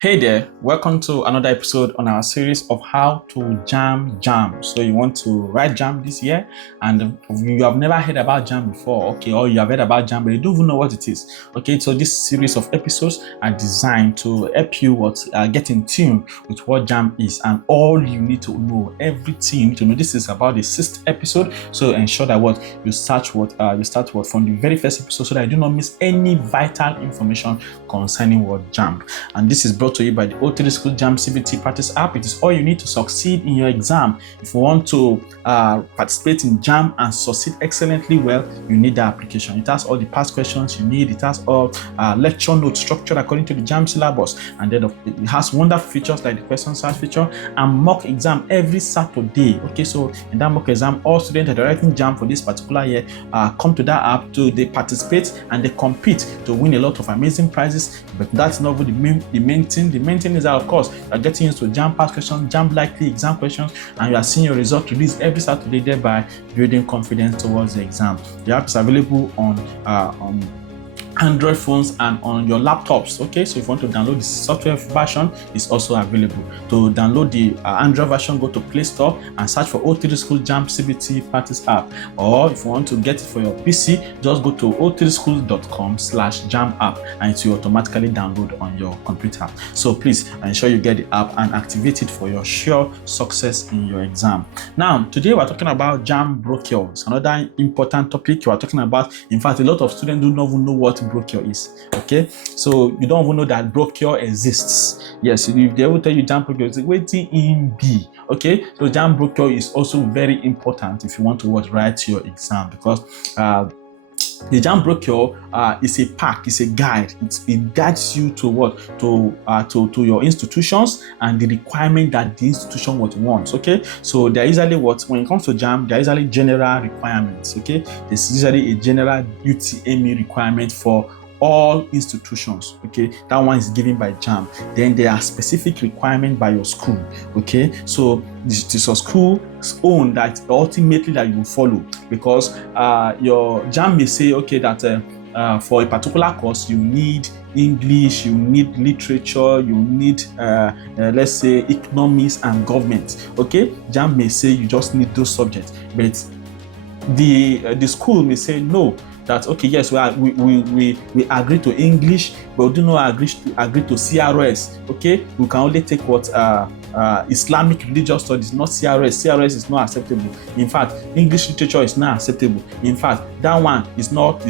Hey there, welcome to another episode on our series of how to jam jam. So you want to write jam this year and you have never heard about jam before, okay, or you have heard about jam but you don't even know what it is. Okay, so this series of episodes are designed to help you get in tune with what jam is and all you need to know, everything you need to know. This is about the 6th episode, so ensure that you start from the very first episode so that you do not miss any vital information concerning what jam. And this is brought to you by the O3schools JAM CBT practice app. It is all you need to succeed in your exam. If you want to participate in JAM and succeed excellently well, you need the application. It has all the past questions you need. It has all lecture notes structured according to the JAM syllabus, and then it has wonderful features like the question search feature and mock exam every Saturday. Okay, so in that mock exam, all students that are writing JAM for this particular year come to that app they participate and they compete to win a lot of amazing prizes. But that's not the main thing. The main thing is that, of course, you're getting used to JAM past questions, JAM likely exam questions, and you are seeing your result released every Saturday, thereby building confidence towards the exam. The app is available on Android phones and on your laptops. Okay, so if you want to download the software version, it's also available. To download the Android version, go to Play Store and search for O3schools JAM CBT practice app. Or if you want to get it for your PC, just go to o3schools.com/jam app and it will automatically download on your computer. So please ensure you get the app and activate it for your sure success in your exam. Now, today we're talking about JAMB Brochure. It's another important topic you are talking about. In fact, a lot of students do not even know what brochure is. Okay, so you don't even know that brochure exists. Yes, if they will tell you JAMB Brochure, it's waiting in B. Okay, so JAMB Brochure is also very important if you want to write your exam, because the JAMB Brochure is a pack, it's a guide. It guides you to to your institutions and the requirement that the institution wants. Okay, so there is usually when it comes to JAMB, there is usually general requirements. Okay, there's usually a general UTME requirement for all institutions. Okay, that one is given by JAMB. Then there are specific requirements by your school. Okay, so this is your school's own that ultimately that you will follow, because your JAMB may say, okay, that for a particular course you need English, you need literature, you need let's say economics and government. Okay, JAMB may say you just need those subjects, but the school may say no, that okay, yes, we agree to English, but we do not agree to CRS. Okay, we can only take what Islamic religious studies, not CRS. CRS is not acceptable. In fact, English literature is not acceptable. In fact, that one is not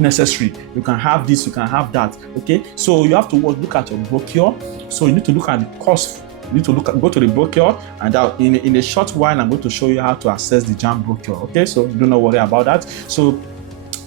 necessary. You can have this, you can have that. Okay, so you have to look at your brochure. So you need to look at the course. You need to go to the brochure, and in a short while I'm going to show you how to access the JAMB Brochure. Okay, so do not worry about that. So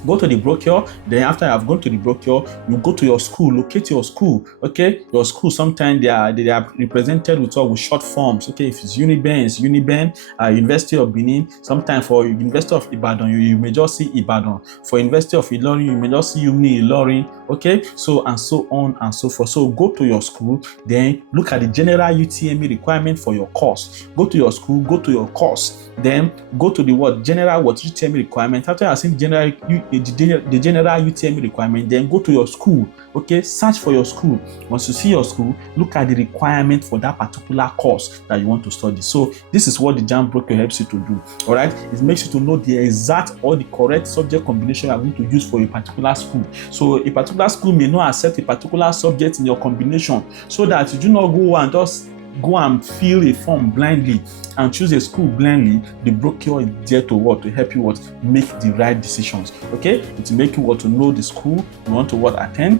go to the brochure. Then after I've gone to the brochure, you go to your school, locate your school. Okay, your school, sometimes they are represented with short forms. Okay, if it's Uniben, it's Uniben. University of Benin, sometimes for University of Ibadan, you may just see Ibadan. For University of Ilorin, you may just see Uni Ilorin. Okay, so and so on and so forth. So go to your school, then look at the general UTME requirement for your course. Go to your school, go to your course, then go to the general UTME requirement. After I've seen the general UTME requirement, then go to your school. Okay, search for your school. Once you see your school, look at the requirement for that particular course that you want to study. So this is what the JAMB Brochure helps you to do. All right, it makes you to know the exact or the correct subject combination you are going to use for a particular school. So a particular school may not accept a particular subject in your combination, so that you do not go and just go and fill a form blindly and choose a school blindly. The brochure is there to help you make the right decisions. Okay, it will make you to know the school you want to attend,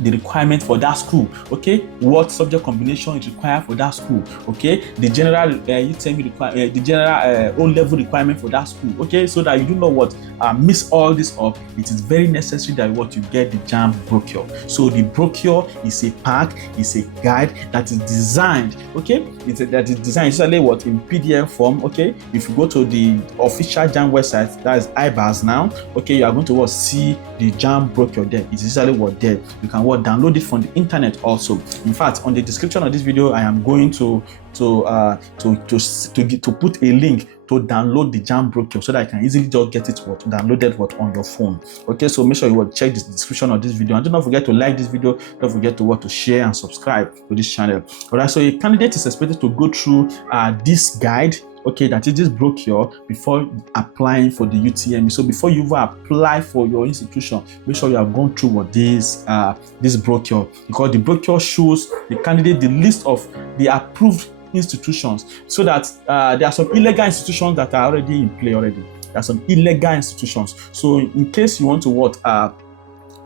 the requirement for that school. Okay, what subject combination is required for that school. Okay, the general UTME requirement, the general O-level requirement for that school. Okay, so that you do not miss all this up. It is very necessary that you get the JAMB Brochure. So the brochure is a pack, is a guide that is designed. Okay, that is designed usually in PDF form. Okay, if you go to the official JAMB website, that is IBAS now. Okay, you are going to see the JAMB Brochure there. It is usually there. You can what, download it from the internet also. In fact, on the description of this video, I am going to put a link to download the JAMB Brochure so that I can easily just get it downloaded on your phone. Okay, so make sure you will check the description of this video, and do not forget to like this video. Don't forget to share and subscribe to this channel. All right, so a candidate is expected to go through this guide, okay, that is this brochure, before applying for the UTME. So before you even apply for your institution, make sure you have gone through this brochure, because the brochure shows the candidate the list of the approved institutions, so that there are some illegal institutions that are already in play already. There are some illegal institutions. So in case you want to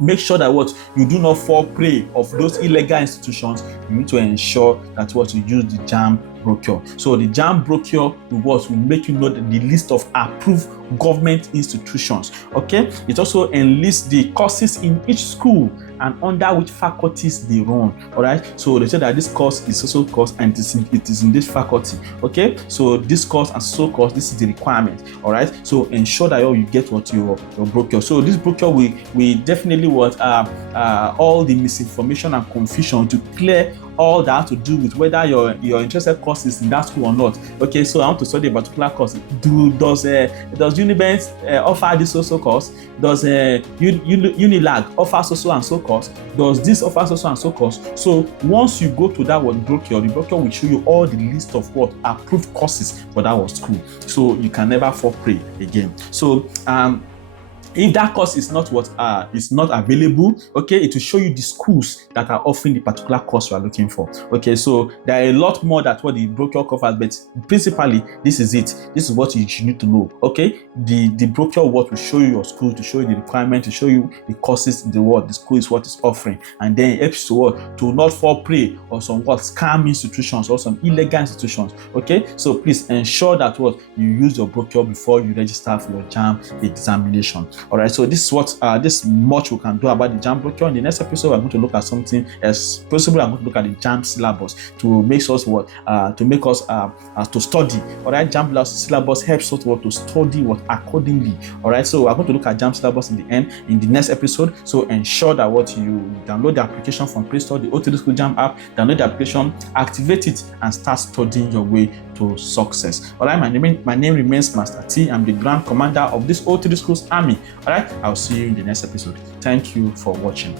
make sure that you do not fall prey of those illegal institutions, you need to ensure that you use the JAMB Brochure. So the JAMB Brochure will make you know the list of approved government institutions. Okay, it also enlists the courses in each school and under which faculties they run. All right, so they say that this course is social course and it is in this faculty. Okay, so this course and social course, this is the requirement. All right, so ensure that you get your brochure. So this brochure we definitely want all the misinformation and confusion to clear all that to do with whether your interested course is in that school or not. Okay, so I want to study a particular course. Does Unibank offer this social course? Does Unilag offer social and so course? Does this offer social and so course? So once you go to that brochure, the brochure will show you all the list of approved courses for that school, so you can never fall prey again. So if that course is not available, okay, it will show you the schools that are offering the particular course you are looking for. Okay, so there are a lot more that the brochure covers, but principally this is it. This is what you need to know. Okay, the brochure will show you your school, to show you the requirement, to show you the courses the school is offering, and then it helps to not fall prey or some scam institutions or some illegal institutions. Okay, so please ensure that you use your brochure before you register for your JAMB examination. All right, so this is this much we can do about the JAMB Brochure. In the next episode, we're going to look at something as possible. I'm going to look at the JAMB syllabus to make us to study. All right, JAMB syllabus helps us to study accordingly. All right, so we're going to look at JAMB syllabus in the next episode. So ensure that you download the application from Play Store, the O3schools JAMB app. Download the application, activate it, and start studying your way to success. All right, my name remains Master T. I'm the Grand Commander of this O3schools Army. All right, I'll see you in the next episode. Thank you for watching.